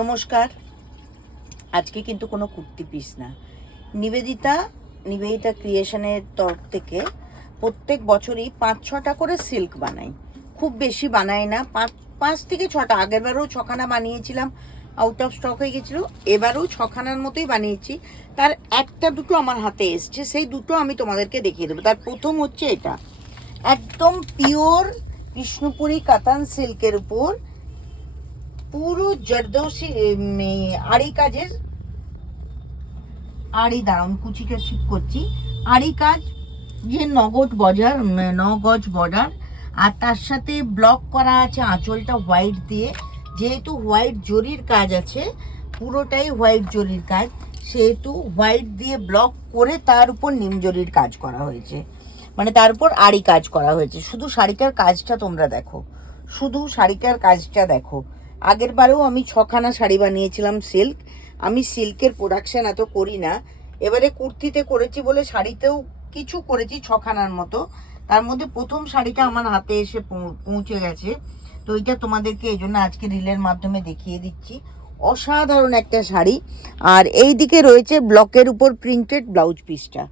নমস্কার। আজকে কিন্তু কোনো কুর্তি পিস না, নিবেদিতা ক্রিয়েশনের তরফ থেকে প্রত্যেক বছরই 5-6টা করে সিল্ক বানাই। খুব বেশি বানাই না, 5 থেকে 6টা। আগেরবারও 6খানা বানিয়েছিলাম, আউট অফ স্টক হয়ে গেছিলো। এবারেও 6খানার মতোই বানিয়েছি। তার একটা দুটো আমার হাতে এসছে, সেই দুটো আমি তোমাদেরকে দেখিয়ে দেবো। তার প্রথম হচ্ছে এটা, একদম পিওর বিষ্ণুপুরি কাতান সিল্কের উপর পুরো জর্দোসি আড়ি কাজের, আড়ি দাঁড়ান কুচিটা ঠিক করছি, আড়ি কাজ, যে নগজ বর্ডার, আর তার সাথে ব্লক করা আছে আঁচলটা হোয়াইট দিয়ে। যেহেতু হোয়াইট জরির কাজ আছে, পুরোটাই হোয়াইট জরির কাজ, সেহেতু হোয়াইট দিয়ে ব্লক করে তার উপর নিম জরির কাজ করা হয়েছে, মানে তার উপর আড়ি কাজ করা হয়েছে। শুধু শাড়িটার কাজটা তোমরা দেখো, শুধু শাড়িটার কাজটা দেখো। আগের বারেও আমি 6খানা শাড়ি বানিয়েছিলাম সিল্ক। আমি সিল্কের প্রোডাকশন এত করি না, এবারে কুর্তিতে করেছি বলে শাড়িতেও কিছু করেছি 6খানার মতো। তার মধ্যে প্রথম শাড়িটা আমার হাতে এসে পৌঁছে গেছে, তো এটা তোমাদেরকে এই জন্য আজকে রিলের মাধ্যমে দেখিয়ে দিচ্ছি। অসাধারণ একটা শাড়ি। আর এই দিকে রয়েছে ব্লকের উপর প্রিন্টেড ব্লাউজ পিসটা,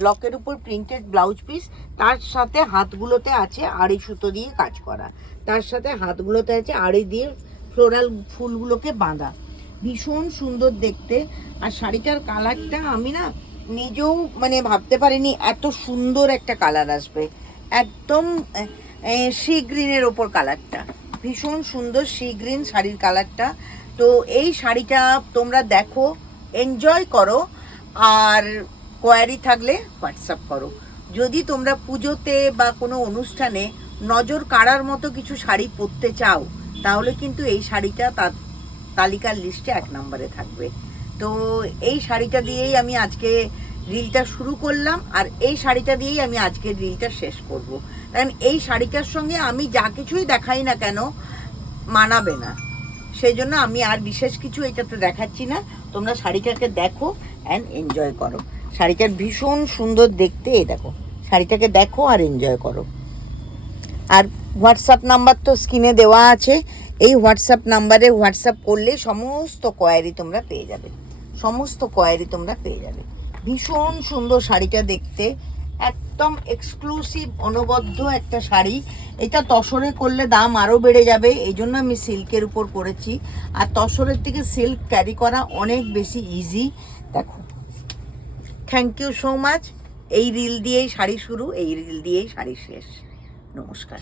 ব্লকের উপর প্রিন্টেড ব্লাউজ পিস। তার সাথে হাতগুলোতে আছে আড়ি সুতো দিয়ে কাজ করা, তার সাথে হাতগুলোতে আছে আড়ি দিয়ে ফ্লোরাল ফুলগুলোকে বাঁধা। ভীষণ সুন্দর দেখতে। আর শাড়িটার কালারটা আমি না নিজেও মানে ভাবতে পারিনি এত সুন্দর একটা কালার আসবে। একদম সি গ্রিনের ওপর কালারটা, ভীষণ সুন্দর সি গ্রিন শাড়ির কালারটা। তো এই শাড়িটা তোমরা দেখো, এনজয় করো, আর কোয়ারি থাকলে হোয়াটসঅ্যাপ করো। যদি তোমরা পুজোতে বা কোনো অনুষ্ঠানে নজর কাড়ার মতো কিছু শাড়ি পরতে চাও, তাহলে কিন্তু এই শাড়িটা তালিকার লিস্টে 1 নম্বরে থাকবে। তো এই শাড়িটা দিয়েই আমি আজকে রিলটা শুরু করলাম, আর এই শাড়িটা দিয়েই আমি আজকে রিলটা শেষ করব। কারণ এই শাড়িটার সঙ্গে আমি যা কিছুই দেখাই না কেন মানাবে না, সেই জন্য আমি আর বিশেষ কিছু এটাতে দেখাচ্ছি না। তোমরা শাড়িটাকে দেখো অ্যান্ড এনজয় করো। শাড়িটার ভীষণ সুন্দর দেখতে, দেখো শাড়িটাকে দেখো আর এনজয় করো। আর হোয়াটসঅ্যাপ নাম্বার তো স্ক্রিনে দেওয়া আছে, এই হোয়াটসঅ্যাপ নাম্বারে হোয়াটসঅ্যাপ করলে সমস্ত কোয়ারি তোমরা পেয়ে যাবে, ভীষণ সুন্দর শাড়িটা দেখতে, একদম এক্সক্লুসিভ অনবদ্য একটা শাড়ি। এটা তসরে করলে দাম আরও বেড়ে যাবে, এই জন্য আমি সিল্কের উপর করেছি। আর তসরের থেকে সিল্ক ক্যারি করা অনেক বেশি ইজি। দেখো, থ্যাংক ইউ সো মাচ। এই রিল দিয়েই শাড়ি শুরু, এই রিল দিয়েই শাড়ি শেষ। নমস্কার।